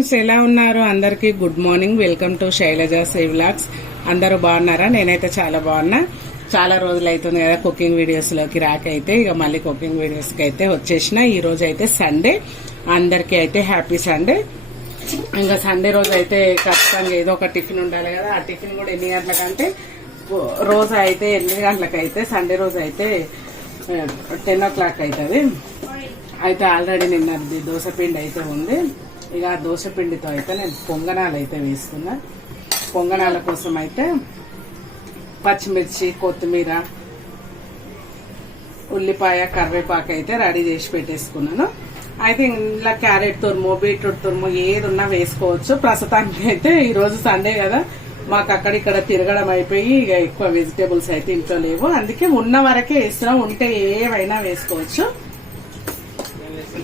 Friends, ఎలా ఉన్నారు? అందరికీ good morning. Welcome to Shailaja vlogs. అందరూ బాగున్నారా? నేనైతే చాలా బాగున్నా. చాలా రోజులు అవుతుంది కదా కుకింగ్ వీడియోస్ లోకి రాకైతే, ఇక మళ్ళీ కుకింగ్ వీడియోస్ కి అయితే వచ్చేసిన. ఈ రోజు అయితే సండే, అందరికీ అయితే హ్యాపీ సండే. ఇంకా సండే రోజు అయితే ఖచ్చితంగా ఏదో ఒక టిఫిన్ ఉండాలి కదా. ఆ టిఫిన్ కూడా ఎన్ని గంటలకంటే రోజు అయితే 8 గంటలకైతే, సండే రోజు అయితే 10 o'clock అవుతుంది. అయితే ఆల్రెడీ నిన్న దోశ పిండి అయితే ఉంది. ఇక ఆ దోశ పిండితో అయితే నేను పొంగనాలు అయితే వేసుకున్నా. పొంగనాల కోసం అయితే పచ్చిమిర్చి, కొత్తిమీర, ఉల్లిపాయ, కరివేపాకు అయితే రెడీ చేసి పెట్టేసుకున్నాను. అయితే ఇలా క్యారెట్ తురుము, బీట్రూట్ తురుము ఏది ఉన్నా వేసుకోవచ్చు. ప్రస్తుతానికి అయితే ఈ రోజు సండే కదా, మాకు అక్కడిక్కడ తిరగడం అయిపోయి ఇక ఎక్కువ వెజిటేబుల్స్ అయితే ఇంట్లో లేవు. అందుకే ఉన్న వరకే వేస్తున్నాం. ఉంటే ఏవైనా వేసుకోవచ్చు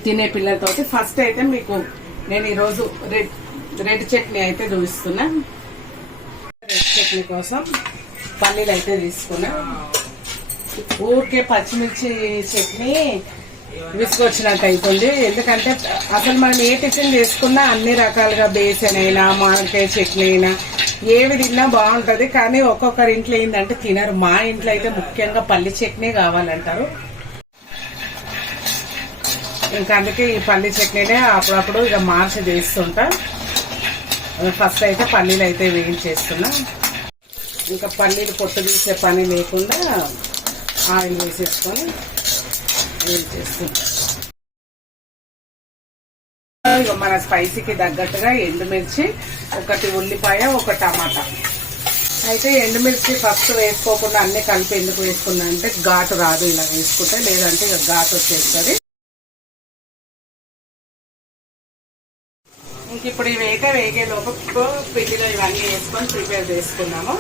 తినే పిల్లలతో. ఫస్ట్ అయితే మీకు నేను ఈరోజు రెడ్ చట్నీ అయితే చూపిస్తున్నా. రెడ్ చట్నీ కోసం పల్లీలు అయితే తీసుకున్నా. ఊరికే పచ్చిమిర్చి చట్నీ విసుకొచ్చినట్టు అవుతుంది. ఎందుకంటే అసలు మనం ఏ టిఫిన్ చేసుకున్నా అన్ని రకాలుగా బేసన్ అయినా, మామిడికాయ చట్నీ అయినా ఏవి తిన్నా బాగుంటది. కానీ ఒక్కొక్కరి ఇంట్లో ఏంటంటే తినరు. మా ఇంట్లో అయితే ముఖ్యంగా పల్లి చట్నీ కావాలంటారు. ఇంకా అందుకే ఈ పల్లి చట్నీనే అప్పుడప్పుడు ఇక మార్చి చేస్తుంటా. ఫస్ట్ అయితే పల్లీలు అయితే వేయించేస్తున్నా. ఇంకా పల్లీలు పొట్టు తీసే పని లేకుండా ఆయిల్ వేసేసుకొని వేయించేస్తున్నా. ఇక మన స్పైసీకి తగ్గట్టుగా ఎండుమిర్చి, ఒకటి ఉల్లిపాయ, ఒక టమాటా. అయితే ఎండుమిర్చి ఫస్ట్ వేసుకోకుండా అన్ని కలిపి ఎందుకు వేసుకున్నా అంటే ఘాటు రాదు ఇలా వేసుకుంటే, లేదంటే ఇక ఘాటు వచ్చేస్తుంది. ఇంక ఇప్పుడు ఇవి అయితే వేగేలోపు పిండిలో ఇవన్నీ వేసుకొని ప్రిపేర్ చేసుకున్నాము.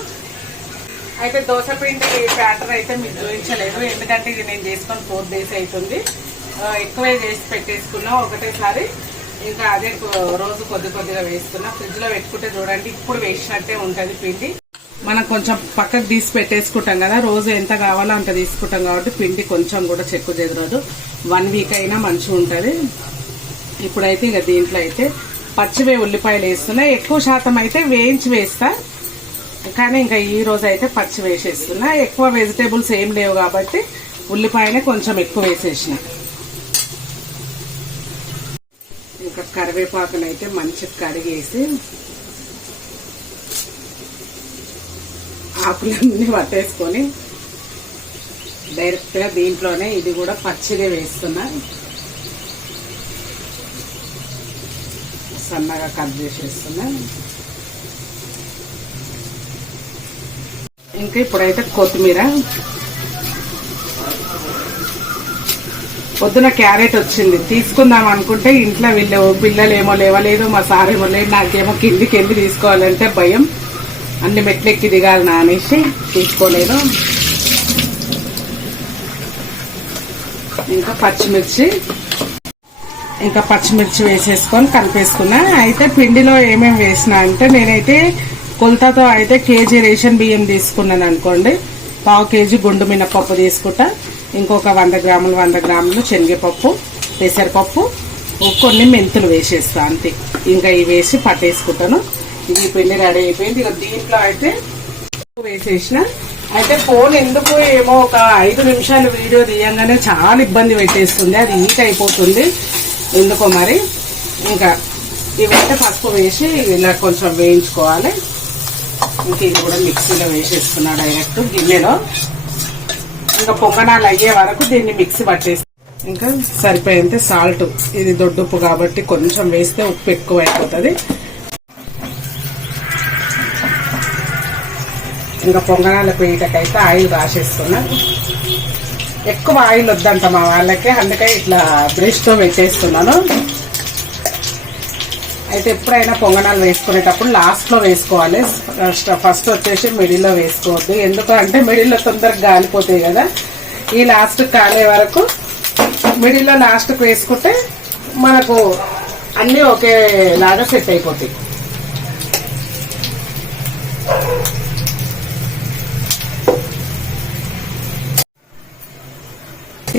అయితే దోశ పిండి బ్యాటర్ అయితే మీకు చూపించలేదు, ఎందుకంటే ఇది నేను చేసుకొని 4 days అవుతుంది. ఎక్కువే చేసి పెట్టేసుకున్నాం ఒకటేసారి. ఇంకా అదే రోజు కొద్దిగా వేసుకున్నా. ఫ్రిడ్జ్ లో పెట్టుకుంటే చూడండి ఇప్పుడు వేసినట్టే ఉంటది పిండి. మనం కొంచెం పక్కకు తీసి పెట్టేసుకుంటాం కదా, రోజు ఎంత కావాలో అంత తీసుకుంటాం కాబట్టి పిండి కొంచెం కూడా చెక్కు చెదరదు. 1 week అయినా మంచిగా ఉంటది. ఇప్పుడైతే ఇక దీంట్లో అయితే పచ్చివే ఉల్లిపాయలు వేస్తున్నా. ఎక్కువ శాతం అయితే వేయించి వేస్తా, కానీ ఇంకా ఈ రోజు అయితే పచ్చి వేసేస్తున్నా. ఎక్కువ వెజిటేబుల్స్ ఏం లేవు కాబట్టి ఉల్లిపాయనే కొంచెం ఎక్కువ వేసేసిన. ఇంకా కరివేపాకును అయితే మంచిగా కడిగేసి ఆకులన్నీ పట్టేసుకొని డైరెక్ట్ గా దీంట్లోనే ఇది కూడా పచ్చిగా వేస్తున్నా. సన్నగా కట్ చేసేస్తున్నా. ఇంకా ఇప్పుడైతే కొత్తిమీర. పొద్దున క్యారెట్ వచ్చింది తీసుకుందాం అనుకుంటే ఇంట్లో పిల్లలు ఏమో లేవలేదు, మా సార్ ఏమో లేదు. నాకేమో కిందికి వెళ్ళి తీసుకోవాలంటే భయం, అన్ని మెట్లెక్కి దిగాలి అనేసి తీసుకోలేదు. ఇంకా పచ్చిమిర్చి వేసేసుకొని కలిపేసుకున్నా. అయితే పిండిలో ఏమేమి వేసినా అంటే నేనైతే కొలతతో అయితే కేజీ రేషన్ బియ్యం తీసుకున్నాను అనుకోండి. 1/2 kg గుండు మినపప్పు తీసుకుంటా. ఇంకొక 100 గ్రాములు శనగపప్పు, పెసరపప్పు, కొన్ని మెంతులు వేసేస్తా అంతే. ఇంకా ఇవి వేసి పట్టేసుకుంటాను. ఇది పిండి రెడీ అయిపోయింది. ఇక దీంట్లో అయితే వేసేసిన. అయితే ఫోన్ ఎందుకు ఏమో ఒక 5 నిమిషాలు వీడియో తీయంగానే చాలా ఇబ్బంది పెట్టేస్తుంది, అది హీట్ అయిపోతుంది ఎందుకో మరి. ఇంకా ఇవైతే పసుపు వేసి ఇలా కొంచెం వేయించుకోవాలి. ఇంక ఇది కూడా మిక్సీలో వేసేస్తున్నా డైరెక్ట్ గిన్నెలో. ఇంకా పొంగనాలు అయ్యే వరకు దీన్ని మిక్సీ పట్టేసి, ఇంకా సరిపోయేంత సాల్ట్, ఇది దొడ్డుప్పు కాబట్టి కొంచెం వేస్తే ఉప్పు ఎక్కువ అయిపోతుంది. ఇంకా పొంగనాల పీటకైతే ఆయిల్ రాసేస్తున్నా. ఎక్కువ ఆయిల్ వద్దంట మా వాళ్ళకి, అందుకే ఇట్లా బ్రష్ తో పెట్టేస్తున్నాను. అయితే ఎప్పుడైనా పొంగనాలు వేసుకునేటప్పుడు లాస్ట్ లో వేసుకోవాలి. ఫస్ట్ వచ్చేసి మిడిల్లో వేసుకోవద్దు, ఎందుకంటే మిడిల్లో తొందరగా గాలిపోతాయి కదా. ఈ లాస్ట్ కాలే వరకు మిడిల్లో లాస్ట్ కు వేసుకుంటే మనకు అన్ని ఒకేలాగా సెట్ అయిపోతాయి.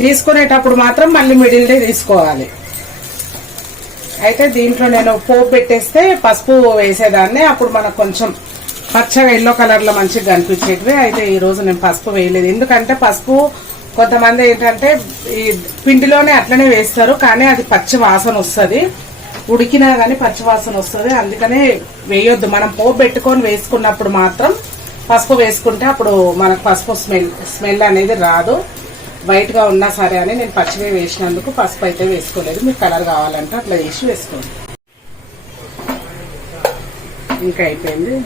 తీసుకునేటప్పుడు మాత్రం మళ్ళీ మిడిల్ డే తీసుకోవాలి. అయితే దీంట్లో నేను పోపు పెట్టేస్తే పసుపు వేసేదాన్ని, అప్పుడు మనకు కొంచెం పచ్చగా ఎల్లో కలర్ లో మంచిగా కనిపించేటివి. అయితే ఈ రోజు నేను పసుపు వేయలేదు, ఎందుకంటే పసుపు కొంతమంది ఏంటంటే ఈ పిండిలోనే అట్లనే వేస్తారు, కానీ అది పచ్చి వాసన వస్తుంది, ఉడికినా గానీ పచ్చి వాసన వస్తుంది. అందుకనే వేయొద్దు. మనం పోపు పెట్టుకొని వేసుకున్నప్పుడు మాత్రం పసుపు వేసుకుంటే అప్పుడు మనకు పసుపు స్మెల్ అనేది రాదు. వైట్ గా ఉన్నా సరే అని నేను పచ్చిగా వేసినందుకు పసుపు అయితే వేసుకోలేదు. మీకు కలర్ కావాలంటే అట్లా వేసి వేసుకోండి. ఇంకా అయిపోయింది.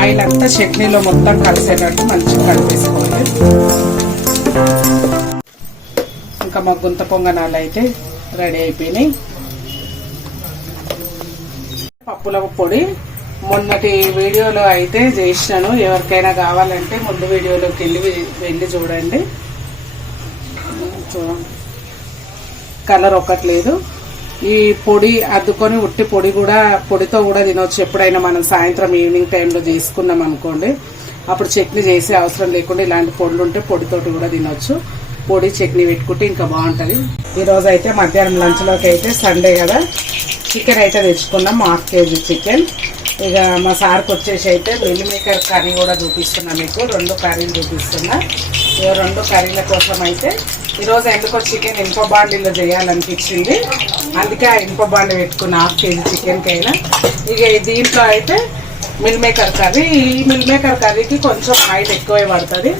ఆయిల్ అంతా చట్నీలో మొత్తం కలిసేటట్టు మంచిగా కలిపేసుకోవాలి. ఇంకా మా గుంత పొంగనాలు అయితే రెడీ అయిపోయినాయి. పప్పుల పొడి మొన్నటి వీడియోలో అయితే చేసినాను, ఎవరికైనా కావాలంటే ముందు వీడియోలోకి వెళ్ళి చూడండి. కలర్ ఒకట్లేదు. ఈ పొడి అద్దుకొని ఉట్టి పొడితో కూడా తినవచ్చు. ఎప్పుడైనా మనం సాయంత్రం ఈవినింగ్ టైంలో చేసుకున్నాం అనుకోండి, అప్పుడు చట్నీ చేసే అవసరం లేకుండా ఇలాంటి పొడులు ఉంటే పొడితోటి కూడా తినవచ్చు. పొడి చట్నీ పెట్టుకుంటే ఇంకా బాగుంటుంది. ఈరోజు అయితే మధ్యాహ్నం లంచ్లోకి అయితే సండే కదా, చికెన్ అయితే తెచ్చుకున్నాం, 1/2 kg చికెన్. ఇక మా సార్కి వచ్చేసి అయితే మిల్ మేకర్ కర్రీ కూడా చూపిస్తున్నా, మీకు 2 కర్రీలు చూపిస్తున్నా. ఇక 2 కర్రీల కోసం అయితే ఈరోజు ఎందుకో చికెన్ ఇనుప బాండీలో చేయాలనిపించింది, అందుకే ఆ ఇనుప బాండీ పెట్టుకున్న 1/2 kg చికెన్కి అయినా. ఇక దీంట్లో అయితే మిల్ మేకర్ కర్రీ. ఈ మిల్ మేకర్ కర్రీకి కొంచెం ఆయిల్ ఎక్కువే పడుతుంది.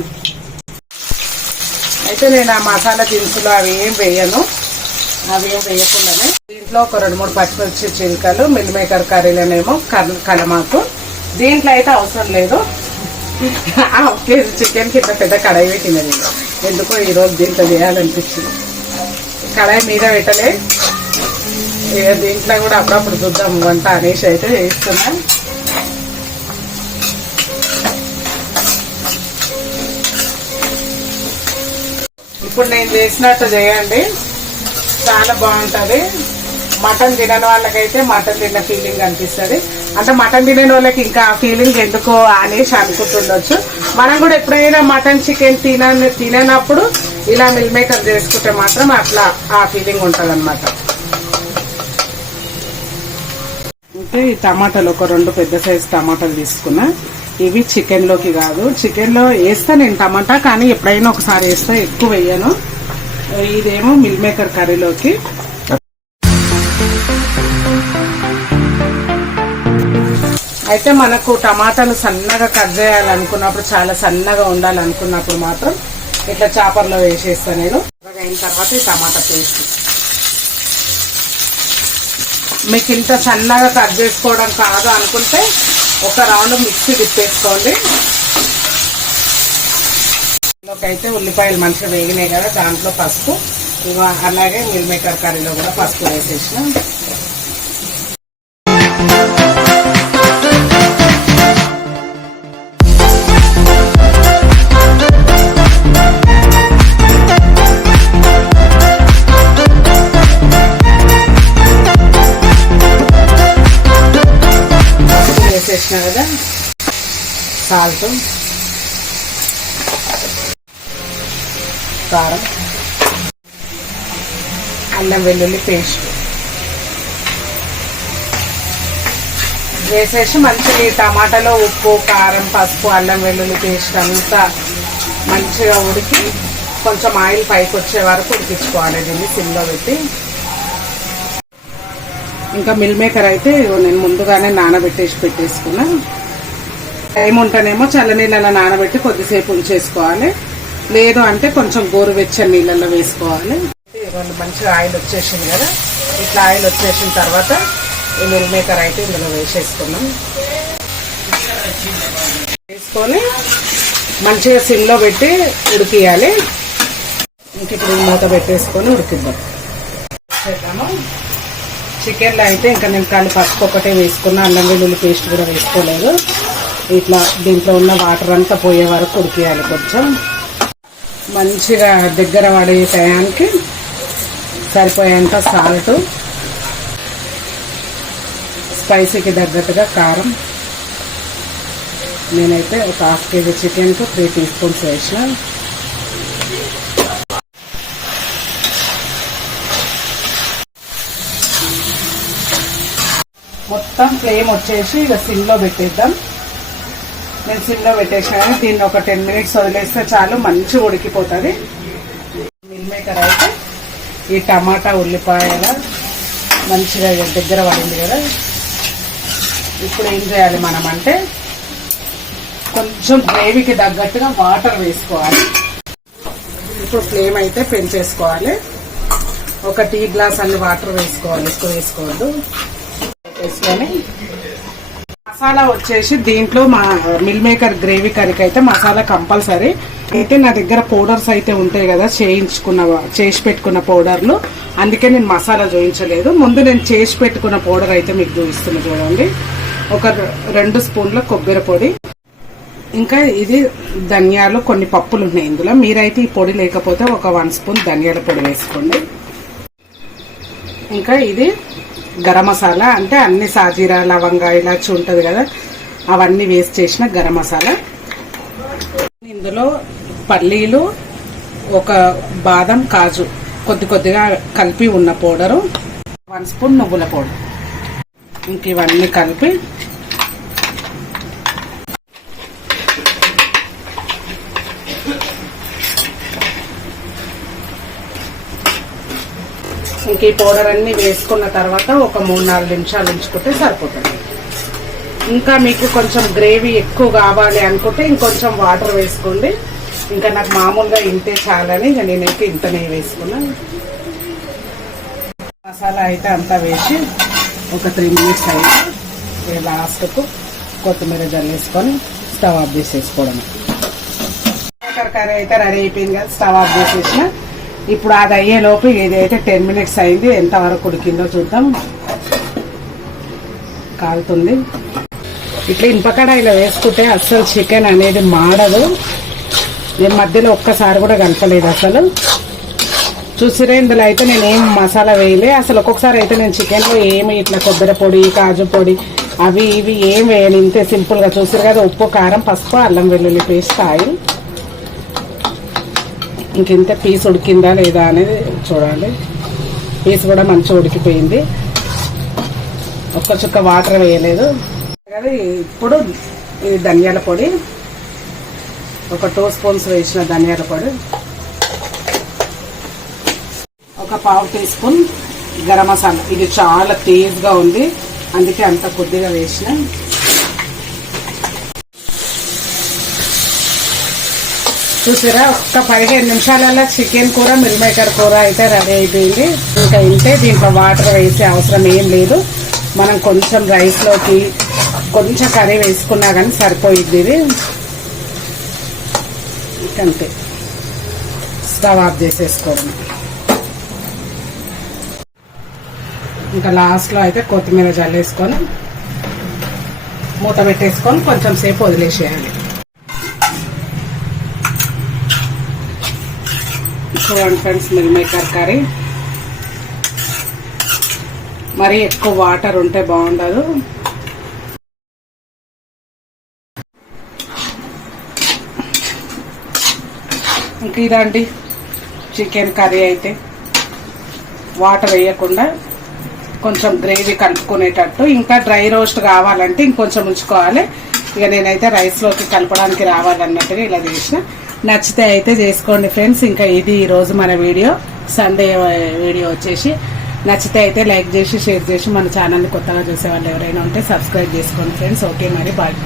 అయితే నేను ఆ మసాలా దినుసులు అవి ఏం వేయను, అవి ఏం వేయకుండానే దీంట్లో ఒక 2-3 పచ్చిమిర్చి చిలుకలు, మిల్ మేకర్ కర్రీలోనేమో కలమాకు. దీంట్లో అయితే అవసరం లేదు. 1/2 kg చికెన్ కి పెద్ద కడాయి పెట్టినది, ఎందుకో ఈరోజు దీంట్లో చేయాలనిపించింది. కడాయి మీద పెట్టలే, దీంట్లో కూడా అప్పుడప్పుడు చూద్దాం వంట అనేసి అయితే చేస్తున్నా. ఇప్పుడు నేను చేసినట్టు చేయండి, చాలా బాగుంటది. మటన్ తినని వాళ్ళకైతే మటన్ తిన్న ఫీలింగ్ అనిపిస్తుంది. అంటే మటన్ తినని వాళ్ళకి ఇంకా ఆ ఫీలింగ్ ఎందుకో అనేసి అనుకుంటుండొచ్చు. మనం కూడా ఎప్పుడైనా మటన్ చికెన్ తిననప్పుడు ఇలా మిల్ మేకర్ చేసుకుంటే మాత్రం అట్లా ఆ ఫీలింగ్ ఉంటుంది అనమాట. అంటే ఈ టమాటాలు ఒక 2 పెద్ద సైజు టమాటాలు తీసుకున్నా. ఇవి చికెన్ లోకి కాదు, చికెన్ లో వేస్తా నేను టమాటా, కానీ ఎప్పుడైనా ఒకసారి వేస్తా, ఎక్కువ వేయను. ఇదేమో మిల్ మేకర్ కర్రీలోకి. అయితే మనకు టమాటాలు సన్నగా కట్ చేయాలనుకున్నప్పుడు, చాలా సన్నగా ఉండాలనుకున్నప్పుడు మాత్రం ఇట్లా చాపర్లో వేసేస్తాను నేను. అయిన తర్వాత ఈ టమాటా పేస్ట్. మీకు ఇంత సన్నగా కట్ చేసుకోవడం కాదు అనుకుంటే ఒక రౌండ్ మిక్సీ తిప్పేసుకోండి. అయితే ఉల్లిపాయలు మంచిగా వేగినాయి కదా, దాంట్లో పసుపు, అలాగే మిల్ మేకర్ కర్రీలో కూడా పసుపు వేసేసిన. సాల్ట్, కారం, అల్లం వెల్లుల్లి పేస్ట్ వేసేసి మంచిగా టమాటాలో ఉప్పు, కారం, పసుపు, అల్లం వెల్లుల్లి పేస్ట్ అంతా మంచిగా ఉడికి కొంచెం ఆయిల్ పైకి వచ్చే వరకు ఉడికించుకోవాలి. దీన్ని సిమ్లో పెట్టి. ఇంకా మిల్ మేకర్ అయితే నేను ముందుగానే నానబెట్టేసి పెట్టేసుకున్నా. టైం ఉంటేనేమో చల్లనీళ్ళలో నానబెట్టి కొద్దిసేపు ఉంచేసుకోవాలి. లేదు అంటే కొంచెం గోరువెచ్చని నీళ్ళల్లో వేసుకోవాలి. మంచిగా ఆయిల్ వచ్చేసింది కదా, ఇట్లా ఆయిల్ వచ్చేసిన తర్వాత ఈ మిల్ మేకర్ అయితే ఇందులో వేసేసుకున్నాం. వేసుకొని మంచిగా సిమ్లో పెట్టి ఉడికియాలి. ఇంక ఇప్పుడు మూత పెట్టేసుకొని ఉడికిద్దాం. చికెన్లో అయితే ఇంకా నేను కానీ పసుపు ఒకటే వేసుకున్నా, అల్లం వెల్లుల్లి పేస్ట్ కూడా వేసుకోలేదు. ఇట్లా దీంట్లో ఉన్న వాటర్ అంతా పోయే వరకు ఉడికియాలి. కొంచెం మంచిగా దగ్గర పడే టయానికి సరిపోయేంత సాల్ట్, స్పైసీకి తగ్గట్టుగా కారం. నేనైతే ఒక 1/2 kg చికెన్కు 3 teaspoons వేసిన. మొత్తం ఫ్లేమ్ వచ్చేసి ఇక సిమ్లో పెట్టేద్దాం. నేను సిమ్లో పెట్టేసిన దీన్ని ఒక 10 minutes వదిలేస్తే చాలు, మంచిగా ఉడికిపోతుంది. మిల్ మేకర్ అయితే ఈ టమాటా ఉల్లిపాయల మంచిగా దగ్గర పడింది కదా. ఇప్పుడు ఏం చేయాలి మనం అంటే కొంచెం గ్రేవీకి తగ్గట్టుగా వాటర్ వేసుకోవాలి. ఇప్పుడు ఫ్లేమ్ అయితే పెంచేసుకోవాలి. ఒక టీ గ్లాస్ అన్ని వాటర్ వేసుకోవాలి, ఎక్కువ వేసుకోవద్దు. వేసుకొని మసాలా వచ్చేసి దీంట్లో మా మిల్ మేకర్ గ్రేవీ కర్రీకి అయితే మసాలా కంపల్సరీ. అయితే నా దగ్గర పౌడర్స్ అయితే ఉంటాయి కదా, చేసి పెట్టుకున్న పౌడర్లు, అందుకే నేను మసాలా చూపించలేదు. ముందు నేను చేసి పెట్టుకున్న పౌడర్ అయితే మీకు చూపిస్తున్నా చూడండి. ఒక 2 స్పూన్ల కొబ్బరి పొడి, ఇంకా ఇది ధనియాలు, కొన్ని పప్పులు ఉన్నాయి ఇందులో. మీరైతే ఈ పొడి లేకపోతే ఒక 1 స్పూన్ ధనియాల పొడి వేసుకోండి. ఇంకా ఇది గరం మసాలా, అంటే అన్ని సాజీరా, లవంగా, ఇలాచి ఉంటుంది కదా, అవన్నీ వేస్ట్ చేసిన గరం మసాలా. ఇందులో పల్లీలు, ఒక బాదం, కాజు కొద్దిగా కలిపి ఉన్న పౌడరు, 1 స్పూన్ నువ్వుల పౌడర్. ఇంక ఇవన్నీ కలిపి ఇంక ఈ పౌడర్ అన్ని వేసుకున్న తర్వాత ఒక 3-4 నిమిషాలు ఉంచుకుంటే సరిపోతుంది. ఇంకా మీకు కొంచెం గ్రేవీ ఎక్కువ కావాలి అనుకుంటే ఇంకొంచెం వాటర్ వేసుకోండి. ఇంకా నాకు మామూలుగా ఇంతే చాలని ఇక నేనైతే ఇంతనే వేసుకున్నా. మసాలా అయితే అంతా వేసి ఒక 3 minutes అయితే లాస్ట్కు కొత్తిమీర జల్లేసుకొని స్టవ్ ఆఫ్ చేసేసుకోవడం. కర్రీ అయితే రెడీ అయిపోయింది కదా, స్టవ్ ఆఫ్ చేసేసిన. ఇప్పుడు అది అయ్యేలోపు ఇదైతే 10 minutes అయింది. ఎంతవరకు ఉడికిందో చూద్దాం. కాలుతుంది. ఇట్లా ఇనుపకడ ఇలా వేసుకుంటే అస్సలు చికెన్ అనేది మాడదు. నేను మధ్యలో ఒక్కసారి కూడా కలపలేదు అసలు. చూసిరే ఇందులో అయితే నేను ఏం మసాలా వేయలే అసలు. ఒక్కొక్కసారి అయితే నేను చికెన్లో ఏమి ఇట్లా కొబ్బరి పొడి, కాజు పొడి అవి ఇవి ఏం వేయను. ఇంతే సింపుల్గా చూసిరు కదా, ఉప్పు, కారం, పసుపు, అల్లం వెల్లుల్లి పేస్ట్, ఆయిల్. ఇంకింత పీస్ ఉడికిందా లేదా అనేది చూడాలి. పీస్ కూడా మంచిగా ఉడికిపోయింది. ఒక్క చుక్క వాటర్ వేయలేదు కదా. ఇప్పుడు ఇది ధనియాల పొడి, ఒక 2 స్పూన్స్ వేసిన ధనియాల పొడి, ఒక 1/2 టీ స్పూన్ గరం మసాలా. ఇది చాలా తేజ్గా ఉంది అందుకే అంత కొద్దిగా వేసిన. చూసారా, ఒక్క 15 నిమిషాలలో చికెన్ కూర, మిల్ మేకర్ కూర అయితే రెడీ అయిపోయింది. ఇంకా ఇంతే, దీంట్లో వాటర్ వేసే అవసరం ఏం లేదు. మనం కొంచెం రైస్లోకి కొంచెం కర్రీ వేసుకున్నా కానీ సరిపోయిద్ది ఇది. అంతే, స్టవ్ ఆఫ్ చేసేసుకోవడం. ఇంకా లాస్ట్లో అయితే కొత్తిమీర జల్లేసుకొని మూత పెట్టేసుకొని కొంచెం సేపు వదిలేసేయాలి. చూడండి ఫ్రెండ్స్, మిల్ మేకర్ కర్రీ. మరి ఎక్కువ వాటర్ ఉంటే బాగుండదు. ఇదండి చికెన్ కర్రీ అయితే వాటర్ వేయకుండా కొంచెం గ్రేవీ కలుపుకునేటట్టు. ఇంకా డ్రై రోస్ట్ కావాలంటే ఇంకొంచెం ఉంచుకోవాలి. ఇక నేనైతే రైస్లోకి కలపడానికి రావాలన్నట్టుగా ఇలా చేసిన. నచ్చితే అయితే చేసుకోండి ఫ్రెండ్స్. ఇంకా ఇది ఈరోజు మన వీడియో, సండే వీడియో వచ్చేసి. నచ్చితే అయితే లైక్ చేసి షేర్ చేసి మన ఛానల్ని కొత్తగా చూసే వాళ్ళు ఎవరైనా ఉంటే సబ్స్క్రైబ్ చేసుకోండి ఫ్రెండ్స్. ఓకే మరి బాయ్.